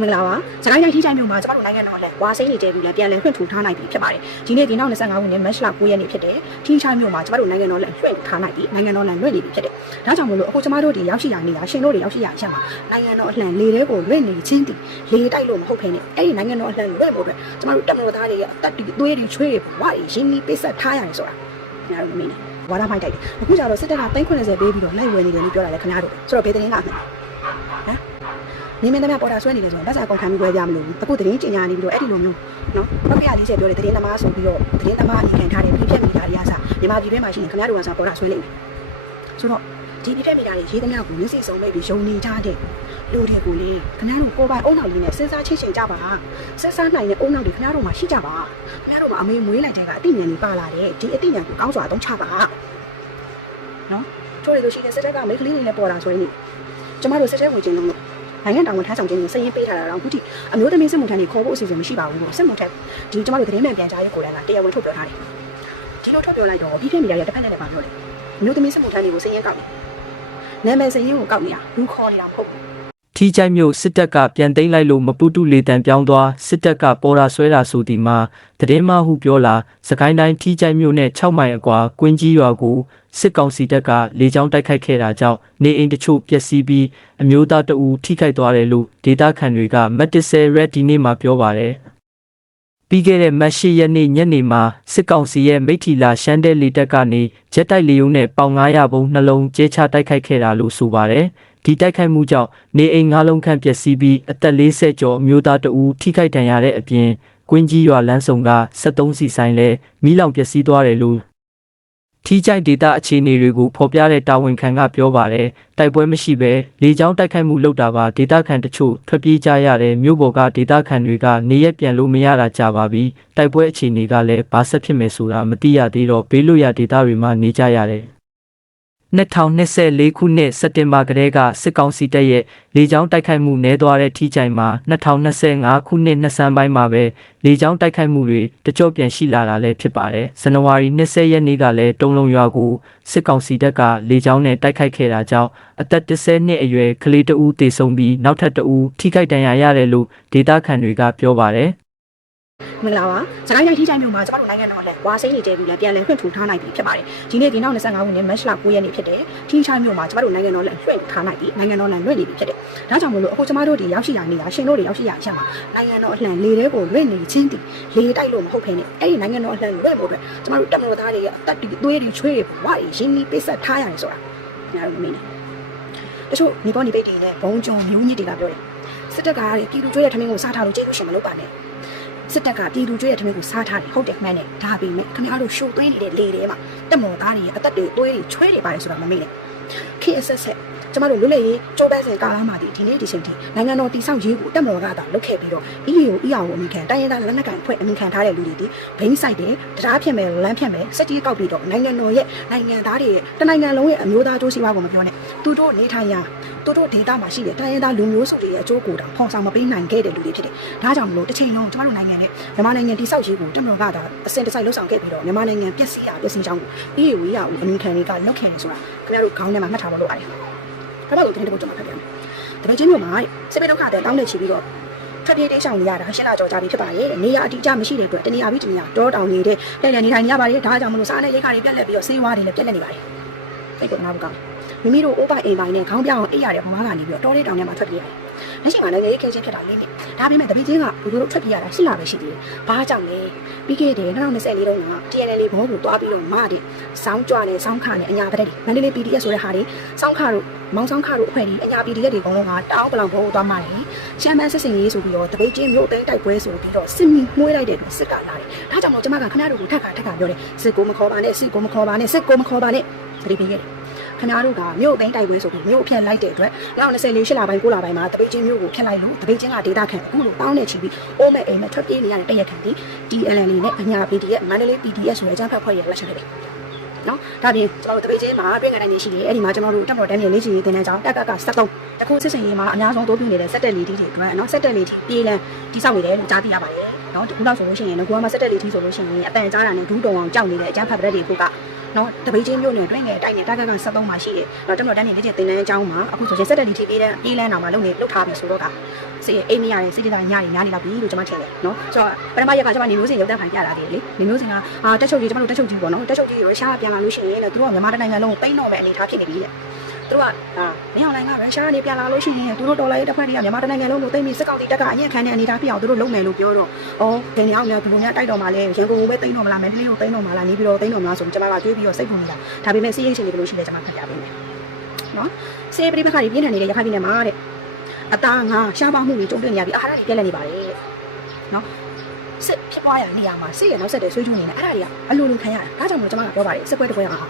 မင်္ဂလာပါစကိုင်းတိုင်းထိချိုင်မြို့မှာကျမတို့နိုင်ငံတော်အလဲဝါစိမ့်နေတဲပြီးလဲပြန်လဲဖွင့်ထူထားနိုင်ပြီဖြစ်ပါတယ်ဒီနေ့ဒီနောက်25ခုနှစ်မတ်လ9ရက်နေ့ဖြစ်တယ်ထိချိုင်မြို့မှာကျမတို့နိုင်ငံတော်အလဲလွှင့်ထားနိုင်ပြီနိုင်ငံတော်အလဲလွှင့်နေပြီဖြစ်တယ်ဒါကြောင့်မလို့အခုကျမတို့ဒီရောက်ရှိရနေရရှင်တို့တွေရောက်ရှိရအချက်မှာနိုင်ငံတော်အလှန်လေတဲကိုလွှင့်နေချင်းတည်လေတိုက်လို့မဟုတ်ဖ ೇನೆ အဲ့ဒီနိုင်ငံတော်အလှန်လွှင့်ဖို့အတွက်ကျမတို့တက်မတော်သားတွေရဲ့အသက်တွေသွေးတွေချွေးတွေဘဝတွေရင်းနှီးပိတ်ဆက်ထားရတယ်ဆိုတာခင်ဗျားတို့မင်းနေဝါဒမိုက်တိုက်တယ်အခုကျတော့စစ်တပ်က390ပေးပြီးတော့လိုက်ဝယ်နေတယ်လို့ပြောတာလေခင်ဗျားတို့ဆိုတော့ဘယ်သတင်းကအမှန်ဟမ် နေမင်းသမီးပေါ်တာဆွဲနေတယ်ဆိုရင်လက်စာကုန်ခံပြီးဝယ်ကြမလို့အခုသတင်းကျင်ညာနေပြီးတော့အဲ့ဒီလိုမျိုးနော်ဟုတ်ကဲ့40ပြောတယ်သတင်းသမားဆိုပြီးတော့သတင်းသမားအရင်ခံထားတယ်ပြည့်ဖြတ်မိတာတွေအားစမြန်မာပြည်တွင်းမှာရှိရင်ခင်ဗျားတို့ကစားပေါ်တာဆွဲနေတယ်ဆိုတော့ဒီပြည့်ဖြတ်မိတာတွေရေးသမျှကိုမျက်စိစုံမိတ်ပြီးယုံနေကြတဲ့လူတွေကိုလေခင်ဗျားတို့ကိုယ်ပိုင်အုံနောက်လေးနဲ့စဉ်းစားချင်းချင်းကြပါစဉ်းစားနိုင်တဲ့အုံနောက်တွေခင်ဗျားတို့မှာရှိကြပါခင်ဗျားတို့ကအမေမွေးလိုက်တဲ့ကအသိဉာဏ်တွေပါလာတယ်ဒီအသိဉာဏ်ကိုကောင်းစွာအသုံးချပါနော်တို့တွေလို့ရှိရင်စက်တက်ကမိတ်ကလေးတွေနဲ့ပေါ်တာဆွဲနေကျမတို့စက်တက်ဝင်ခြင်းလုံးလို့ နိုင်ငံတော်ဝန်ထမ်းဆောင်ခြင်းကိုစည်ရင်ပေးထားတာတော့အခုထိအမျိုးသမီးစစ်မှုထမ်းတွေခေါ်ဖို့အစီအစဉ်မရှိပါဘူးလို့စစ်မှုထမ်းဒီကျမတို့သတင်းမှန်ပြန်ကြားရေးကိုလည်းတရားဝင်ထုတ်ပြောထားတယ်ဒီလိုထုတ်ပြောလိုက်တော့ပြီးပြမီဒီယာရဲ့တစ်ဖက်နဲ့လည်းပါပြောတယ်အမျိုးသမီးစစ်မှုထမ်းတွေကိုစည်ရင်ကောက်တယ်နာမည်စည်ရင်ကိုကောက်နေတာလူခေါ်နေတာမဟုတ်ဘူး ထီးချိုက်မြို့စစ်တပ်ကပြန်သိမ်းလိုက်လို့မပူတုလေတံပြောင်းသွားစစ်တပ်ကပေါ်တာဆွဲတာဆိုဒီမှာတည်င်းမဟုပြောလာစကိုင်းတိုင်းထီးချိုက်မြို့နဲ့6မိုင်အကွာကွင်းကြီးရွာကိုစစ်ကောင်စီတပ်ကလေကြောင်းတိုက်ခိုက်ခဲ့တာကြောင့်နေအိမ်တချို့ပျက်စီးပြီးအမျိုးသားတအူထိခိုက်သွားတယ်လို့ဒေတာခန်တွေကမတ်တဆယ်ရက်ဒီနေ့မှာပြောပါတယ်ပြီးခဲ့တဲ့မတ်၈ရက်နေ့ညနေမှာစစ်ကောင်စီရဲ့မိထီလာရှမ်းတဲလေတပ်ကနေဂျက်တိုက်လေယုံနဲ့ပေါင်900ဘုံနှလုံးကျဲချတိုက်ခိုက်ခဲ့တာလို့ဆိုပါတယ် ဒီတိုက်ခိုက်မှုကြောင့်နေအိမ်၅လုံးခန့်ပျက်စီးပြီးအသက်40ကျော်အမျိုးသားတဦးထိခိုက်ဒဏ်ရာတဲ့အပြင်ကွင်းကြီးရွာလမ်းဆောင်က73စီဆိုင်လဲမိလောင်ပျက်စီးသွားတယ်လို့ထီးကြိုက်ဒေတာအခြေအနေတွေကိုဖော်ပြတဲ့တာဝန်ခံကပြောပါတယ်တိုက်ပွဲမရှိဘဲလေကြောင်းတိုက်ခိုက်မှုလုပ်တာပါဒေတာခံတချို့ထွက်ပြေးကြရတယ်မြို့ပေါ်ကဒေတာခံတွေကနေရက်ပြန်လို့မရတာကြပါပြီတိုက်ပွဲအခြေအနေကလည်းဘာဆက်ဖြစ်မယ်ဆိုတာမသိရသေးတော့ဘေးလွတ်ရာဒေတာတွေမှာနေကြရတယ် 2024ခုနှစ်စက်တင်ဘာကတည်းကစစ်ကောင်စီတပ်ရဲ့လေကြောင်းတိုက်ခိုက်မှုနည်းသွားတဲ့ထိကြိုင်မှာ2025ခုနှစ်နှစ်ဆန်းပိုင်းမှာပဲလေကြောင်းတိုက်ခိုက်မှုတွေတကြော့ပြန်ရှိလာတာလည်းဖြစ်ပါတယ်။ဇန်နဝါရီ20ရက်နေ့ကလည်းတုံလုံးရွာကိုစစ်ကောင်စီတပ်ကလေကြောင်းနဲ့တိုက်ခိုက်ခဲ့တာကြောင့်အသက်10နှစ်အရွယ်ကလေးတဦးသေဆုံးပြီးနောက်ထပ်တဦးထိခိုက်ဒဏ်ရာရတယ်လို့ဒေတာခန်တွေကပြောပါတယ်။ မင်္ဂလာပါစကိုင်းတိုင်းထိချိုင်မြို့မှာကျမတို့နိုင်ငံတော်အလဲဝါစိမ့်နေတဲပြီးလဲပြန်လဲဖွင့်ထူထားနိုင်ပြီဖြစ်ပါတယ်ဒီနေ့ဒီနောက်25ခုနှစ်မတ်လ9ရက်နေ့ဖြစ်တယ်ထိချိုင်မြို့မှာကျမတို့နိုင်ငံတော်အလဲလွှင့်ထားနိုင်ပြီနိုင်ငံတော်အလဲလွှင့်နေပြီဖြစ်တယ်ဒါကြောင့်မလို့အခုကျမတို့ဒီရောက်ရှိရနေရရှင်တို့တွေရောက်ရှိရအချက်မှာနိုင်ငံတော်အလှန်လေတဲကိုလွှင့်နေချင်းတည်လေတိုက်လို့မဟုတ်ဖ ೇನೆ အဲ့ဒီနိုင်ငံတော်အလှန်လွှင့်ဖို့အတွက်ကျမတို့တက်မတော်သားတွေရဲ့အသက်တွေသွေးတွေချွေးတွေဘဝတွေရင်းနှီးပိတ်ဆက်ထားရတယ်ဆိုတာညာလို့မင်းနေတချို့ညီပေါ်ညီပိတ်တွေနဲ့ဘုံကျုံမျိုးညစ်တွေကပြောတယ်စစ်တပ်ကပြည်သူကျွေးတဲ့ထမင်းကိုစားထားလို့ကျေးဇူးရှင်မလုပ်ပါနဲ့ စစ်တပ်ကပြည်သူကျွေးတဲ့ထမင်းကိုစားထားတယ်ဟုတ်တယ်မှန်တယ်ဒါပေမဲ့ခင်ဗျားတို့ရှို့သွင်းနေတဲ့လေတွေမှာတက်မော်သားတွေရဲ့အသက်တွေသွေးတွေချွေးတွေပါတယ်ဆိုတာမမေ့နဲ့ခေတ်အဆက်ဆက်ကျမတို့လွတ်လပ်ရေးကြိုးပမ်းစဉ်ကာလမှာဒီဒီနေ့ဒီချိန်ထိနိုင်ငံတော်တည်ဆောက်ရေးကိုတက်မော်ကသာလုပ်ခဲ့ပြီးတော့ EU EAO အမိခံတိုင်းရင်းသားလက်နက်ကိုင်အဖွဲ့အမိခံထားတဲ့လူတွေဒီဘိန်းဆိုင်တယ်တရားဖြစ်မယ်လမ်းဖြစ်မယ်စက်ကြီးကောက်ပြီးတော့နိုင်ငံတော်ရဲ့နိုင်ငံသားတွေရဲ့တနိုင်ငံလုံးရဲ့အမျိုးသားအကျိုးစီးပွားကိုမပြောနဲ့သူတို့နေထိုင်ရာ သူတို့ဒေတာမှာရှိတဲ့တိုင်းရင်းသားလူမျိုးစုတွေရဲ့အကျိုးကိုတောင်ဖော်ဆောင်မပေးနိုင်ခဲ့တဲ့လူတွေဖြစ်တယ်။ဒါကြောင့်မလို့တစ်ချိန်လုံးကျမတို့နိုင်ငံနဲ့မြန်မာနိုင်ငံတည်ဆောက်ရေးကိုတက်မတော်ကသာအစင်တစိုက်လှုပ်ဆောင်ခဲ့ပြီးတော့မြန်မာနိုင်ငံပျက်စီးတာပျက်စီးချောင်းကို EU ရအောင်အမိခံတွေကလုတ်ခဲ့နေဆိုတာခင်ဗျားတို့ခေါင်းထဲမှာမှတ်ထားဖို့လိုပါတယ်။ဒါမှမဟုတ်ဒီနေ့တော့ကျွန်တော်ဖတ်ပြမယ်။တပည့်ချင်းမျိုးမှာစစ်ပေးဒုက္ခတဲ့တောင်းနေချီပြီးတော့ဖက်ပြေးတိတ်ဆောင်နေရတာရှင်းလာကြော်ကြပြီဖြစ်ပါရဲ့။နေရအတိအကျမရှိတဲ့အတွက်တနေရာပြီးတနေရာတောတောင်နေတဲ့တဲ့နေထိုင်နေရပါတယ်။ဒါကြောင့်မလို့စားနဲ့ရိတ်ခါတွေပြက်လက်ပြီးတော့ဆေးဝါးတွေလည်းပြက်လက်နေပါတယ်။စိတ်ကနားမကောင်း မိမိတို့အိုးပိုင်အိမ်ပိုင်နဲ့ခေါင်းပြောင်းအိပ်ရတဲ့ဘဝကနေပြီးတော့တောလေးတောင်ထဲမှာထွက်ပြေးရတယ်။လက်ရှိမှာလည်းရေခဲချင်းဖြစ်တာလေးနဲ့ဒါပေမဲ့တပည့်ချင်းကလူတို့ထွက်ပြေးရတာရှိလာပဲရှိသေးတယ်။ဘာကြောင့်လဲပြီးခဲ့တဲ့2024တုန်းက TNL ဘောကိုတွားပြီးတော့မတဲ့စောင်းကြွနဲ့စောင်းခနဲ့အညာပတက်တွေမန္တလေး PDF ဆိုတဲ့ဟာတွေစောင်းခတို့မောင်စောင်းခတို့အဖွဲ့တွေအညာ PDF တွေအကုန်လုံးကတောင်းပလောင်ဘောကိုတွားမှတယ်ရှမ်းမန်းစစ်စင်ရေးဆိုပြီးတော့တပိတ်ချင်းမြို့သိမ်းတိုက်ပွဲဆိုပြီးတော့စစ်မီမှုေးလိုက်တဲ့အတွက်စစ်ကလာတယ်ဒါကြောင့်မို့ကျွန်မကခင်ဗျားတို့ကိုထက်ခါထက်ခါပြောတယ်စစ်ကိုမခေါ်ပါနဲ့စစ်ကိုမခေါ်ပါနဲ့စစ်ကိုမခေါ်ပါနဲ့သတိပေးရတယ် ခင်ဗျားတို့ကမြို့သိမ်းတိုက်ပွဲဆိုပြီးမြို့အဖြတ်လိုက်တဲ့အတွက်2024ရှစ်လပိုင်း9လပိုင်းမှာတပိတ်ချင်းမြို့ကိုဖျက်လိုက်လို့တပိတ်ချင်းကဒေတာခံအခုလိုတောင်းနေချီပြီးအိုးမဲ့အိမ်မဲ့ထွက်ပြေးနေရတဲ့တရက်ခံဒီ DLN နဲ့အညာ PDF မန္တလေး PDF ဆိုတဲ့အကြမ်းဖက်ဖွဲ့ရလက်ချက်လိုက်တယ်နော်ဒါပြင်ကျွန်တော်တို့တပိတ်ချင်းမှာပြင်ကန်တိုင်းနေရှိတယ်အဲ့ဒီမှာကျွန်တော်တို့တက်ပေါ်တန်းမြေလေးချီရေးတင်တဲ့ကြောင်းတက်ကက73တခုစစ်စင်ရေးမှာအများဆုံးတိုးပြနေတဲ့စက်တက်လီတီတွေအတွက်နော်စက်တက်လီတီပြေးလန်းတိဆောက်နေတယ်လို့ကြားသိရပါတယ် နော်အခုတော့ဆိုလို့ရှိရင်ငကူကမှစက်တက်လေးထီးဆိုလို့ရှိရင်အတန်ကြားတာနဲ့ဒူးတုံအောင်ကြောက်နေတဲ့အကျန်းဖတ်ပရက်တွေကနော်တပိတ်ချင်းမျိုးနဲ့တွင်းငယ်တိုက်နေတာကက73မှာရှိတယ်။တော့ကျွန်တော်တန်းနေလက်ကျတင်တန်းအကြောင်းမှာအခုဆိုရင်စက်တက်လေးထီးပြေးတဲ့ပြေးလန်းအောင်မှာလုံနေလုတ်ထားပြီဆိုတော့ကစေအိမ်မရရင်စိတ်ကြတာညနေညနေတော့ပြီလို့ကျွန်မထင်တယ်နော်ဆိုတော့ပထမရက်ကကျွန်မနေမျိုးစင်ရုပ်တက်ဖိုင်ပြလာတယ်လေနေမျိုးစင်ကအာတက်ချုပ်ကြီးကျွန်တော်တို့တက်ချုပ်ကြီးပေါ့နော်တက်ချုပ်ကြီးရုရှားပြန်လာလို့ရှိရင်လည်းသူတို့ကမြန်မာတိုင်းနိုင်ငံလုံးကိုတိန်းတော့မဲ့အနေထားဖြစ်နေပြီတဲ့ သူတို့ကအာမင်းအောင်လိုင်းကရုရှားကနေပြန်လာလို့ရှိရင်သူတို့ဒေါ်လာရေးတစ်ဖက်တည်းကမြန်မာတိုင်းနိုင်ငံလုံးကိုတိန်းပြီးစစ်ကောင်စီတက်ကအရင်ခံတဲ့အနေထားဖြစ်အောင်သူတို့လုပ်မယ်လို့ပြောတော့အော်ဘယ်နေအောင်များဘယ်လိုများတိုက်တော်မှာလဲရန်ကုန်ကိုပဲတိန်းတော်မလားမန္တလေးကိုတိန်းတော်မှာလားနေပြီးတော့တိန်းတော်မှာဆိုကျွန်မကတွေးပြီးတော့စိတ်ပုံနေတာဒါပေမဲ့စီးရိတ်ရှင်တွေဘယ်လိုရှိလဲကျွန်မဖတ်ပြပေးမယ်နော်စေပရိပခါတွေပြင်းထန်နေတဲ့ရခိုင်ပြည်နယ်မှာတဲ့အသားငါရှားပါမှုတွေကြုံတွေ့နေရပြီးအာဟာရတွေပြက်လက်နေပါတယ်နော်စစ်ဖြစ်ပွားရနေရမှာစစ်ရနောက်ဆက်တဲ့ဆွေးကြုံနေတယ်အဲ့ဒါတွေကအလိုလိုခံရတာဒါကြောင့်မို့ကျွန်မကပြောပါတယ်စစ်ပွဲတစ်ပွဲအော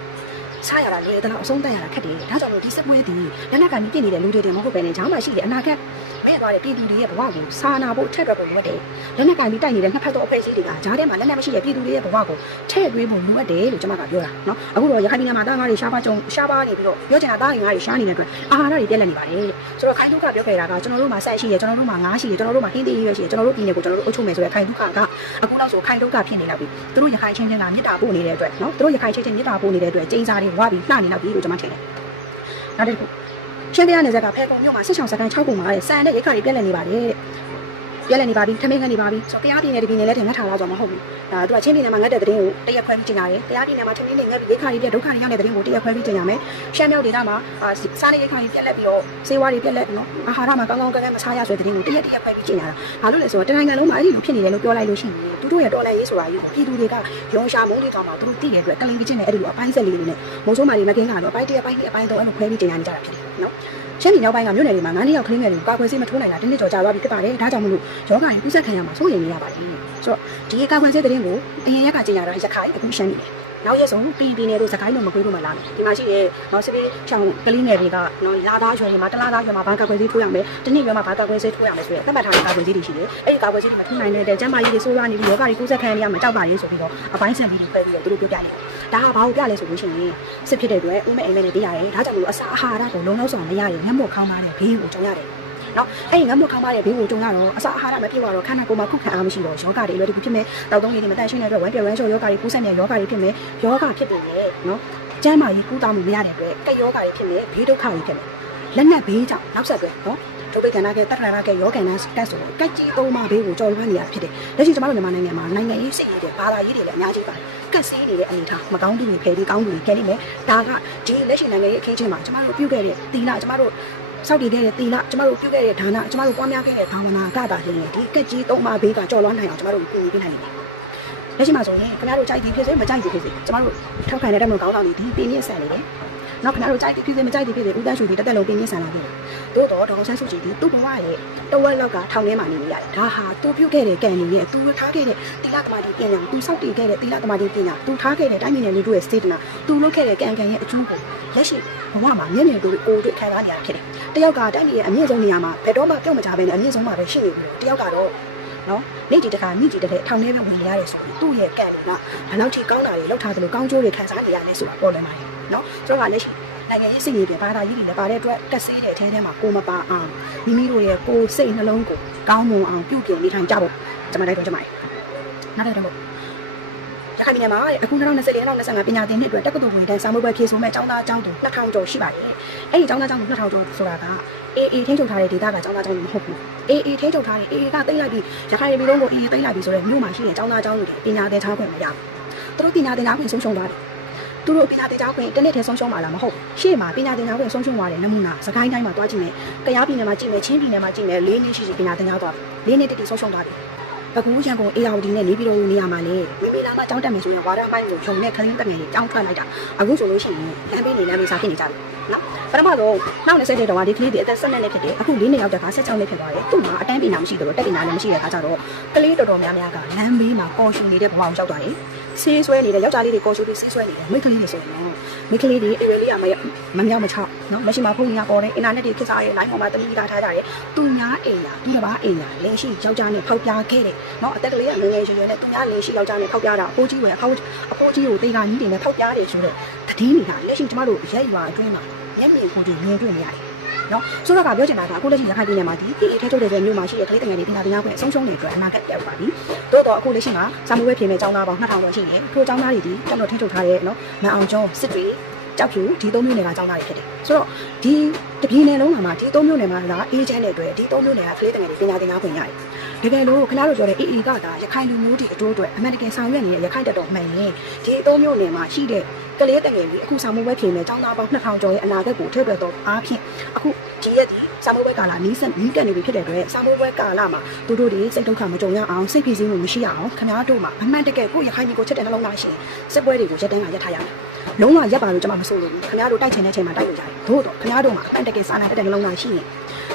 ဆားရတာလေတလောက်အဆုံးတတ်ရတာခက်တယ်ဒါကြောင့်လို့ဒီစက်ပွဲဒီလက်နက်ကန်ကြီးပြစ်နေတဲ့လူတွေတင်မဟုတ်ပဲနဲ့ဂျောင်းမှရှိတဲ့အနာကက် မဲ့သွားတဲ့ပြည်သူတွေရဲ့ဘဝကိုစာနာဖို့ထက်တော့ဖို့လိုအပ်တယ်။လက်နက်ကင်ပြီးတိုက်နေတဲ့နှစ်ဖက်သောအဖွဲ့အစည်းတွေကဂျားထဲမှာလက်နက်မရှိတဲ့ပြည်သူတွေရဲ့ဘဝကိုထည့်သွင်းဖို့လိုအပ်တယ်လို့ကျွန်မကပြောတာနော်။အခုတော့ရခိုင်ပြည်နယ်မှာတားငါးတွေရှားပါကြုံရှားပါနေပြီးတော့ပြောချင်တာတားငါးတွေရှားနေတဲ့အတွက်အာဟာရတွေပြက်လက်နေပါတယ်။ဆိုတော့ခိုင်ဒုက္ခပြောခဲ့တာကကျွန်တော်တို့မှာဆက်ရှိရကျွန်တော်တို့မှာငါးရှိရကျွန်တော်တို့မှာဟင်းသေးရွက်ရှိရကျွန်တော်တို့ပြည်နယ်ကိုကျွန်တော်တို့အုပ်ချုပ်မယ်ဆိုတဲ့ခိုင်ဒုက္ခကအခုနောက်ဆိုခိုင်ဒုက္ခဖြစ်နေလောက်ပြီ။သူတို့ရခိုင်ချင်းချင်းကမြစ်တာပို့နေတဲ့အတွက်နော်။သူတို့ရခိုင်ချင်းချင်းမြစ်တာပို့နေတဲ့အတွက်ကျင်းစာတွေဝါပြီးလှနေလောက်ပြီလို့ကျွန်မထင်တယ်။နောက်တစ်ခု ချင်းပြရနေစက်ကဖဲကုံမြို့မှာဆက်ချောင်စကန်6ပုံမှာတဲ့စံတဲ့ရိခါတွေပြက်လက်နေပါတယ်တဲ့ပြက်လက်နေပါပြီထမင်းခန်းနေပါပြီဆိုတရားပြည်နယ်တပြည်နယ်လည်းတင်ငတ်ထားလားဆိုတော့မဟုတ်ဘူးဒါသူကချင်းပြည်နယ်မှာငတ်တဲ့တဲ့တင်းကိုတရက်ခွဲပြီးကျင်လာတယ်တရားပြည်နယ်မှာထမင်းနေငတ်ပြီးရိခါတွေပြက်ဒုက္ခတွေရောက်တဲ့တဲ့တင်းကိုတရက်ခွဲပြီးကျင်ရမယ်ရှမ်းမြောက်ဒေသမှာအာစားနေရိခါတွေပြက်လက်ပြီးတော့စေဝါတွေပြက်လက်နော်အာဟာရမှာကောင်းကောင်းကဲကဲမစားရဆိုတဲ့တဲ့တင်းကိုတရက်တရက်ခွဲပြီးကျင်ရတာဘာလို့လဲဆိုတော့တနိုင်ငံလုံးမှာအဲ့ဒီလိုဖြစ်နေတယ်လို့ပြောလိုက်လို့ရှိရင်သူတို့ရဲ့တော်လန်ရေးဆိုတာကြီးကိုပြည်သူတွေကရုံရှာမုန်းလေးကောင်မှာသူတို့သိတဲ့အတွက်ကလင်ကချင်းနဲ့အဲ့ဒီလိုအပိုင်းဆက်လေးတွေနဲ့မုံဆိုးမာတွေမကင်းကတော့အပိုင်းတစ်အပိုင်းနှစ်အပိုင်းသုံးအဲ့လိုခွဲပြီးကျင်ရနေကြတာဖြစ်တယ် နော်ရှမ်းပြည်နောက်ပိုင်းကမြို့နယ်တွေမှာငါးနှစ်ယောက်ကလေးငယ်တွေကိုကာကွယ်ဆေးမထိုးနိုင်တာတစ်နှစ်ကျော်ကြာသွားပြီဖြစ်ပါတယ်ဒါကြောင့်မလို့ယောဂါကြီးကူးစက်ခံရမှာစိုးရိမ်နေရပါတယ်ဆိုတော့ဒီကာကွယ်ဆေးတဲ့ရင်ကိုအရင်ရက်ကကျင်ရတာရခိုင်အခုရှမ်းနေတယ် နောက်ရက်ဆုံးပြည်ပြည်နယ်တို့စကိုင်းတို့မကွေးတို့မလာဘူးဒီမှာရှိတဲ့နော်စစ်ပေးချောင်းကလေးငယ်တွေကနော်လာသားရွယ်တွေမှာတလားသားရွယ်မှာဘာကာကွယ်ဆေးထိုးရမယ်တစ်နှစ်ရွယ်မှာဘာကာကွယ်ဆေးထိုးရမယ်ဆိုရယ်သတ်မှတ်ထားတဲ့ကာကွယ်ဆေးတွေရှိတယ်အဲ့ဒီကာကွယ်ဆေးတွေမထိုးနိုင်တဲ့ကျန်းမာရေးတွေဆိုးရွားနေပြီးယောဂါကြီးကူးစက်ခံရမှာကြောက်ပါရင်ဆိုပြီးတော့အပိုင်းဆက်ပြီးတွေဖွဲ့ပြီးတော့သူတို့ပြောပြနေတယ်ဒါကဘာကိုပြလဲဆိုလို့ရှိရင်စစ်ဖြစ်တဲ့အတွက်ဥမဲ့အိမ်မဲ့နေပြရတယ်ဒါကြောင့်မလို့အစာအာဟာရကိုလုံလောက်စွာမရရင်ငတ်မော့ခေါင်းသားတဲ့ဘေးကိုကြုံရတယ် နော်အဲ့ဒီငတ်မော့ခေါင်းသားတဲ့ဘေးကိုကြုံရတော့အစာအာဟာရမပြည့်ဝတော့ခန္ဓာကိုယ်မှာခုခံအားမရှိတော့ယောဂတွေအလွယ်တကူဖြစ်မယ်တောက်သုံးရည်တွေမတန့်ရှင်းတဲ့အတွက်ဝမ်းပြဝမ်းလျှော်ယောဂတွေကူးစက်နေယောဂတွေဖြစ်မယ်ယောဂဖြစ်နေတယ်နော်ကျန်းမာရေးကူးတောင်းမှုမရတဲ့အတွက်ကက်ယောဂတွေဖြစ်နေဘေးဒုက္ခတွေဖြစ်နေလက်နက်ဘေးကြောင့်နောက်ဆက်တွဲနော်ဒုဗိကန္နာကတက္ကရာကယောဂန္နာတက်ဆိုတော့ကက်ကြီးသုံးပါဘေးကိုကြော်လွှမ်းနေရဖြစ်တယ်လက်ရှိကျွန်တော်တို့မြန်မာနိုင်ငံမှာနိုင်ငံရေးစစ်ရေးတွေဘာသာရေးတွေလည်းအများကြီးပါတယ်ကက်စီးနေတဲ့အနေထားမကောင်းသူတွေဖယ်ပြီးကောင်းသူတွေခဲ့နေမယ်ဒါကဒီလက်ရှိနိုင်ငံရေးအခင်းချင်းမှာကျွန်တော်တို့ပြုတ်ခဲ့တဲ့တီလာကျွန်တော်တို့ စောက်တည်ခဲ့တဲ့တီလာကျွန်တော်တို့ပြုတ်ခဲ့တဲ့ဒါနကျွန်တော်တို့ပွားများခဲ့တဲ့ဘာဝနာကတာရှင်ဒီကက်ကြီးသုံးပါဘေးကကြော်လွှမ်းနိုင်အောင်ကျွန်တော်တို့ပြင်ပြနိုင်နေတယ်လက်ရှိမှာဆိုရင်ခင်ဗျားတို့ကြိုက်သည်ဖြစ်စေမကြိုက်သည်ဖြစ်စေကျွန်တော်တို့ထောက်ခံတဲ့တက်မလို့ကောင်းဆောင်တွေဒီပြင်းပြဆန်နေတယ် နောက်ခင်ဗျားတို့ကြိုက်သည်ဖြစ်စေမကြိုက်သည်ဖြစ်စေဦးတန်းရှူဒီတက်တက်လုံးပြင်းပြဆန်လာခဲ့တယ်သို့တော့ဒေါက်ဆန်းစုကြည်ဒီသူ့ဘဝရဲ့တဝက်လောက်ကထောင်ထဲမှာနေနေရတယ်ဒါဟာသူပြုတ်ခဲ့တဲ့ကံနေရဲ့သူထားခဲ့တဲ့တိလသမားတိပညာသူစောက်တည်ခဲ့တဲ့တိလသမားတိပညာသူထားခဲ့တဲ့တိုင်းပြည်နယ်လူတို့ရဲ့စေတနာသူလုပ်ခဲ့တဲ့ကံကံရဲ့အကျိုးကိုလက်ရှိဘဝမှာမျက်မြင်တို့ကိုယ်တွေ့ခံစားနေရတာဖြစ်တယ်တယောက်ကတိုင်းပြည်ရဲ့အမြင့်ဆုံးနေရာမှာဘယ်တော့မှပြုတ်မကြဘဲနဲ့အမြင့်ဆုံးမှာပဲရှိနေပြီတယောက်ကတော့နော်နေ့ဒီတခါနေ့ဒီတခါထောင်ထဲပဲဝင်နေရတယ်ဆိုပြီးသူ့ရဲ့ကံတွေကဘယ်လောက်ထိကောင်းတာတွေလောက်ထားတယ်လို့ကောင်းကျိုးတွေခံစားနေရလဲဆိုတာပေါ်လွင်ပါတယ် နော်ဆိုတော့လက်ရှိနိုင်ငံရေးစိတ်ရည်ပြန်ဘာသာရေးတွေလည်းပါတဲ့အတွက်ကက်ဆေးတဲ့အထဲထဲမှာကိုမပါအောင်မိမိတို့ရဲ့ကိုယ်စိတ်နှလုံးကိုကောင်းမွန်အောင်ပြုပြင်နေထိုင်ကြဖို့ကျွန်မတိုက်တွန်းချင်ပါတယ်နောက်တစ်ခုရခိုင်ပြည်နယ်မှာအခု2024 2025ပညာသင်နှစ်အတွက်တက္ကသိုလ်ဝင်တန်းစာမေးပွဲဖြေဆိုမဲ့ကျောင်းသားကျောင်းသူ2000ကျော်ရှိပါတယ်။အဲ့ဒီကျောင်းသားကျောင်းသူ2000ကျော်ဆိုတာက AA ထိန်းချုပ်ထားတဲ့ဒေသကကျောင်းသားကျောင်းသူမဟုတ်ဘူး။ AA ထိန်းချုပ်ထားတဲ့ AA ကတိတ်လိုက်ပြီးရခိုင်ပြည်လုံးကို AA တိတ်လိုက်ပြီးဆိုတော့မြို့မှာရှိတဲ့ကျောင်းသားကျောင်းသူတွေပညာသင်ကြားခွင့်မရဘူး။သူတို့ပညာသင်ကြားခွင့်ဆုံးရှုံးသွားတယ်။ သူတို့ပညာသင်ကြားခွင့်တစ်နှစ်တည်းဆုံးရှုံးပါလားမဟုတ်။ရှေ့မှာပညာသင်ကြားခွင့်ဆုံးရှုံးသွားတဲ့နမူနာစကိုင်းတိုင်းမှာတွားကြည့်မယ်။ကြားပြည်နယ်မှာကြည့်မယ်ချင်းပြည်နယ်မှာကြည့်မယ်၄နှစ်ရှိရှိပညာသင်ကြားသွားပြီ။၄နှစ်တည်းဆုံးရှုံးသွားပြီ။ပကူရန်ကုန်အေယာဝတီနဲ့နေပြည်တော်နေရာမှာလေမိမိလာမတောင်းတက်မယ်ဆိုရင်ဝါရပိုင်းကိုဂျုံနဲ့ခရင်းတက်ငယ်လေးတောင်းထွက်လိုက်တာအခုဆိုလို့ရှိရင်လမ်းပေးနေလမ်းပေးစားဖြစ်နေကြတယ် နော်ပထမဆုံးနောက်20တဲ့တောင်ကဒီကလေးတွေအသက်12နှစ်ဖြစ်တယ်အခု၄နှစ်ရောက်တဲ့က16နှစ်ဖြစ်သွားတယ်သူ့မှာအတန်းပင်နာမရှိတော့တက်ပင်နာလည်းမရှိတဲ့အခါကျတော့ကလေးတော်တော်များများကလမ်းဘေးမှာပေါ်ရှူနေတဲ့ဘဝကိုရောက်သွားတယ်ဆေးဆွဲနေတဲ့ယောက်ျားလေးတွေပေါ်ရှူပြီးဆေးဆွဲနေတယ်မိန်းကလေးတွေဆိုရင်တော့မိန်းကလေးတွေအေရလေးကမမမြောက်မချနော်မရှိမှဖုန်းကြီးကပေါ်တယ်အင်တာနက်တွေခစ်စားရဲ line ပေါ်မှာတမီးထားထားကြတယ်သူများအိမ်ညာသူတစ်ပါးအိမ်ညာလင်းရှိယောက်ျားနဲ့ဖောက်ပြားခဲ့တယ်နော်အသက်ကလေးကငယ်ငယ်ရွယ်ရွယ်နဲ့သူများလင်းရှိယောက်ျားနဲ့ဖောက်ပြားတာအဖိုးကြီးဝယ်အဖိုးအဖိုးကြီးကိုတေကကြီးတွေနဲ့ဖောက်ပြားတယ်ဆိုတော့ တတိတွေကလက်ရှိကျမတို့ရက်ရွာအတွင်းမှာမျက်မြင်ကိုယ်တွေမြင်တွေ့နေရတယ်နော်ဆိုတော့ကပြောချင်တာကအခုလက်ရှိရခိုင်ပြည်နယ်မှာဒီအေးအေးထဲထုတ်တဲ့မြို့မှာရှိတဲ့ကလေးတငယ်တွေပညာသင်ကြားခွင့်အဆုံးရှုံးနေအတွက်အနာဂတ်ပြောက်ပါပြီတိုးတော့အခုလက်ရှိမှာစာမိုးပဲပြင်မဲ့ကျောင်းသားပေါင်း2000ကျော်ရှိနေထိုကျောင်းသားတွေဒီတက်လို့ထဲထုတ်ထားတဲ့နော်မန်အောင်ကျောင်းစစ်တွေကြောက်ဖြူဒီသုံးမျိုးနယ်ကကျောင်းသားတွေဖြစ်တယ်ဆိုတော့ဒီတပြည်နယ်လုံးမှာဒီသုံးမျိုးနယ်မှာကအေးချမ်းတဲ့အတွက်ဒီသုံးမျိုးနယ်ကကလေးတငယ်တွေပညာသင်ကြားခွင့်ရတယ် တကယ်လို့ခင်ဗျားတို့ပြောတဲ့အေးအေးကဒါရခိုင်လူမျိုးတွေအတိုးအတွက်အမှန်တကယ်ဆောင်ရွက်နေတဲ့ရခိုင်တက်တော်မှန်ရင်ဒီသုံးမျိုးနယ်မှာရှိတဲ့ကလေးတငယ်တွေအခုစာမိုးပဲပြင်မဲ့ကျောင်းသားပေါင်း2000ကျော်ရဲ့အနာဂတ်ကိုထည့်တွက်တော့အားဖြင့်အခုဒီရက်ဒီစာမိုးပွဲကာလနီးစပ်နီးကပ်နေပြီဖြစ်တဲ့အတွက်စာမိုးပွဲကာလမှာသူတို့တွေစိတ်ဒုက္ခမကြုံရအောင်စိတ်ဖိစီးမှုမရှိရအောင်ခင်ဗျားတို့မှာအမှန်တကယ်ကိုရခိုင်ကြီးကိုချက်တဲ့နှလုံးသားရှင်စစ်ပွဲတွေကိုရက်တန်းကရက်ထားရမယ်လုံးဝရက်ပါလို့ကျွန်မမဆိုလို့ဘူးခင်ဗျားတို့တိုက်ချင်တဲ့အချိန်မှာတိုက်လို့ရတယ်သို့တော့ခင်ဗျားတို့မှာအမှန်တကယ်စာနာတတ်တဲ့နှလုံးသားရှိရင်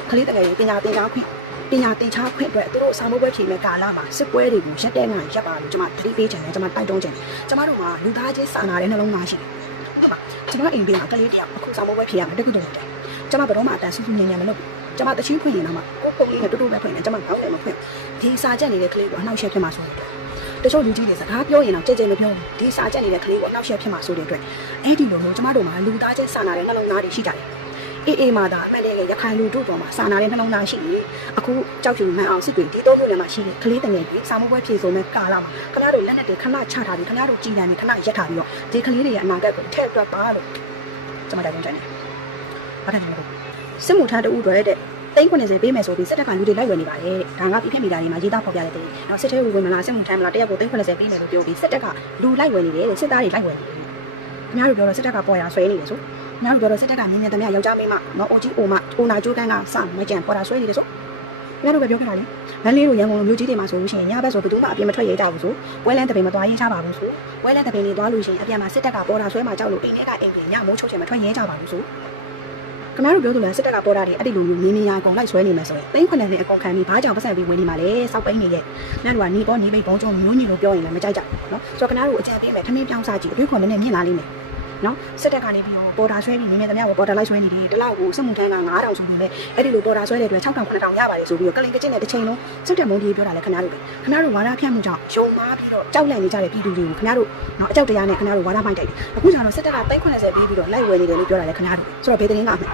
ကလေးတငယ်တွေပညာသင်ကြားခွင့် ပညာသင်ကြားခွင့်အတွက်သူတို့စာမိုးပွဲဖြေမဲ့ကာလမှာစစ်ပွဲတွေကိုရက်တဲ့ကရက်ပါလို့ကျွန်မသတိပေးချင်တယ်ကျွန်မတိုက်တွန်းချင်တယ်ကျွန်မတို့မှာလူသားချင်းစာနာတဲ့နှလုံးသားရှိတယ်ဟုတ်ပါကျွန်မအိမ်ဘေးမှာကလေးတယောက်အခုစာမိုးပွဲဖြေရမယ်တခုတည်းတယ်ကျွန်မဘယ်တော့မှအတန်ဆူဆူညံ့ညံ့မလုပ်ဘူးကျွန်မတချင်းဖွင့်နေတာမှာကိုပုံလေးနဲ့တူတူပဲဖွင့်တယ်ကျွန်မကောင်းတယ်မဖွင့်ဒီစာချက်နေတဲ့ကလေးကိုအနှောက်အယှက်ဖြစ်မှာဆိုတယ်တချို့လူကြီးတွေစကားပြောရင်တော့ကြဲကြဲမပြောဘူးဒီစာချက်နေတဲ့ကလေးကိုအနှောက်အယှက်ဖြစ်မှာဆိုတဲ့အတွက်အဲ့ဒီလိုမျိုးကျွန်မတို့မှာလူသားချင်းစာနာတဲ့နှလုံးသားတွေရှိကြတယ် အေးအေးမှာဒါအမှန်တကယ်ရခိုင်လူတို့ပေါ်မှာစာနာတဲ့နှလုံးသားရှိရင်အခုကြောက်ဖြူမှန်အောင်စစ်တွေဒီတော့မျိုးလည်းမှာရှိတယ်ကလေးတငယ်ကြီးစာမပွဲဖြေဆိုမဲ့ကာလာမှာခင်ဗျားတို့လက်နဲ့တွေခဏချထားပြီးခင်ဗျားတို့ကြည်တန်နေခဏရက်ထားပြီးတော့ဒီကလေးတွေရဲ့အနာဂတ်ကိုထည့်အတွက်ပါလို့ကျွန်မတိုက်တွန်းချင်တယ်။ဘာထက်လဲမဟုတ်ဘူး။စစ်မှုထမ်းတူတွေတဲ့သိန်း90ပေးမယ်ဆိုပြီးစစ်တပ်ကလူတွေလိုက်ဝယ်နေပါတယ်။ဒါကပြည့်ဖြတ်မိတာတွေမှာရေးသားဖော်ပြတဲ့တဲ့။နောက်စစ်သေးဝင်မလားစစ်မှုထမ်းမလားတရက်ကိုသိန်း90ပေးမယ်လို့ပြောပြီးစစ်တပ်ကလူလိုက်ဝယ်နေတယ်တဲ့စစ်သားတွေလိုက်ဝယ်နေတယ်။ခင်ဗျားတို့ပြောတော့စစ်တပ်ကပေါ်ရဆွဲနေတယ်ဆို။ ခင်ဗျားတို့ပြောတော့စစ်တပ်ကမြင်မြင်သမျှယောက်ျားမိန်းမနော်အိုကြီးအိုမအိုနာကျိုးကန်းကစမကြံပေါ်တာဆွဲနေတယ်ဆို။ခင်ဗျားတို့ပဲပြောခဲ့တာလေ။မန်းလေးတို့ရန်ကုန်လိုမျိုးကြီးတွေမှာဆိုလို့ရှိရင်ညဘက်ဆိုဘယ်သူမှအပြင်မထွက်ရဲကြဘူးဆို။ဝဲလန်းတပင်မသွားရေးချပါဘူးဆို။ဝဲလန်းတပင်တွေသွားလို့ရှိရင်အပြန်မှာစစ်တပ်ကပေါ်တာဆွဲမှာကြောက်လို့အိမ်ထဲကအိမ်ပြင်ညမိုးချုပ်ချင်မထွက်ရဲကြပါဘူးဆို။ခင်ဗျားတို့ပြောသလိုစစ်တပ်ကပေါ်တာတွေအဲ့ဒီလိုမျိုးမြင်းမြင်းရအကုန်လိုက်ဆွဲနေမယ်ဆိုရင်သိန်းခွနဲ့နဲ့အကုန်ခံပြီးဘာကြောင့်ပတ်စံပြီးဝင်နေမှာလဲစောက်ပိန်းနေရဲ့။နောက်တော့ညီပေါ်ညီပိတ်ဘုံကျုံမျိုးညီလိုပြောရင်လည်းမကြိုက်ကြဘူးနော်။ဆိုတော့ခင်ဗျားတို့အကြံပေးမယ်ထမင်းပြောင်းစားကြည့်အတွေးခွန်နည်းနည်းမြင့်လာလိမ့်မယ်။ နော်စစ်တပ်ကနေပြီးတော့ပေါ်တာဆွဲပြီးမြင်းမြင်းသမျှကိုပေါ်တာလိုက်ဆွဲနေတယ်တလောက်ကိုစစ်မှုထမ်းက9000ဆိုပြီးမဲ့အဲ့ဒီလိုပေါ်တာဆွဲတဲ့အတွက်6000 9000ရပါတယ်ဆိုပြီးတော့ကလင်ကကျင်းတဲ့တစ်ချိန်လုံးစစ်တပ်မုန်းကြီးပြောတာလဲခင်ဗျားတို့ပဲခင်ဗျားတို့ဝါဒဖြန့်မှုကြောင့်ယုံမားပြီးတော့ကြောက်လန့်နေကြတဲ့ပြည်သူတွေကိုခင်ဗျားတို့နော်အကြောက်တရားနဲ့ခင်ဗျားတို့ဝါဒမိုက်တိုက်တယ်အခုကျတော့စစ်တပ်က390ပြီးပြီးတော့လိုက်ဝယ်နေတယ်လို့ပြောတာလဲခင်ဗျားတို့ဆိုတော့ဘေးသတင်းကအမှန်ဟမ်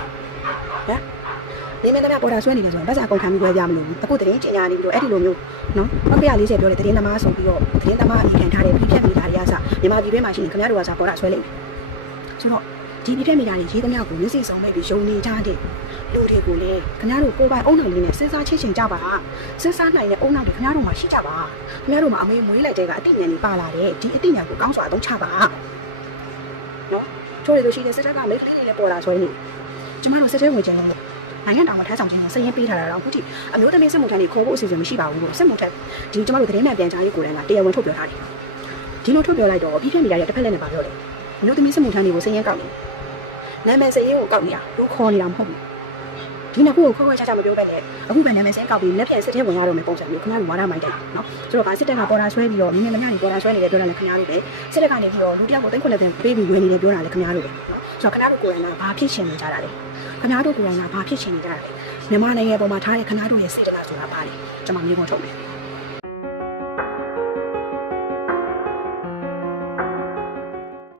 နေမင်းသမီးပေါ်တာဆွဲနေတယ်ဆိုရင်ဗတ်စာကုန်ခံပြီးဝယ်ကြမလို့အခုသတင်းကျင်ညာနေပြီးတော့အဲ့ဒီလိုမျိုးနော်140ပြောတဲ့သတင်းသမားဆိုပြီးတော့သတင်းသမားအီခံထားတဲ့ပြည်ဖြတ်မိသားတွေကစမြန်မာပြည်တွင်းမှာရှိနေခင်ဗျားတို့ကစားပေါ်တာဆွဲလိမ့်မယ် ဆိုတော့ဒီပြည်ဖြတ်မိသားတွေရေးသမျှကိုမျက်စိစုံမဲ့ပြီးယုံနေကြတဲ့လူတွေကိုလည်းခင်ဗျားတို့ကိုယ်ပိုင်အုံနောက်လေးနဲ့စဉ်းစားချင်းချင်းကြပါစဉ်းစားနိုင်တဲ့အုံနောက်တွေခင်ဗျားတို့မှာရှိကြပါခင်ဗျားတို့မှာအမေမွေးလိုက်တဲ့ကအသိဉာဏ်တွေပါလာတဲ့ဒီအသိဉာဏ်ကိုကောင်းစွာအသုံးချပါနော်ချိုးရလို့ရှိတဲ့စစ်တပ်ကမိတ်ကလေးတွေလည်းပေါ်လာဆွဲနေကျမတို့စစ်တဲဝင်ကြလို့နိုင်ငံတော်မှာထမ်းဆောင်ခြင်းကိုစည်ရင်ပေးထားတာတော့အခုထိအမျိုးသမီးစစ်မှုထမ်းတွေခေါ်ဖို့အစီအစဉ်မရှိပါဘူးလို့စစ်မှုထမ်းဒီကျမတို့သတင်းမှန်ပြန်ကြားရေးကိုယ်တိုင်ကတရားဝင်ထုတ်ပြောထားတယ်ဒီလိုထုတ်ပြောလိုက်တော့ပြီးပြနေရတဲ့တစ်ဖက်လက်နဲ့ပါပြောတယ် အမျိုးသမီးစစ်မှုထမ်းတွေကိုစည်ရင်ကောက်နေနာမည်စည်ရင်ကိုကောက်နေတာတို့ခေါ်နေတာမဟုတ်ဘူးဒီနှစ်ခုကိုခွဲခွဲခြားခြားမပြောဘဲနဲ့အခုပဲနာမည်စင်းကောက်ပြီးလက်ဖြတ်စစ်ထဲဝင်ရတော့မယ်ပုံစံမျိုးခင်ဗျားတို့ဝါဒမိုက်တယ်နော်ဆိုတော့ဗာစစ်တပ်ကပေါ်တာဆွဲပြီးတော့မြင်းမြင်းသမျှတွေပေါ်တာဆွဲနေတယ်ပြောတာလည်းခင်ဗျားတို့ပဲစစ်တပ်ကနေပြီးတော့လူတစ်ယောက်ကိုသိန်းခွနဲ့တင်ပေးပြီးဝယ်နေတယ်ပြောတာလည်းခင်ဗျားတို့ပဲနော်ဆိုတော့ခင်ဗျားတို့ကိုယ်တိုင်ကဘာဖြစ်ရှင်နေကြတာလဲခင်ဗျားတို့ကိုယ်တိုင်ကဘာဖြစ်ရှင်နေကြတာလဲမြန်မာနိုင်ငံပေါ်မှာထားတဲ့ခင်ဗျားတို့ရဲ့စေတနာဆိုတာဘာလဲကျွန်မမျိုးခွန်းထုတ်မယ်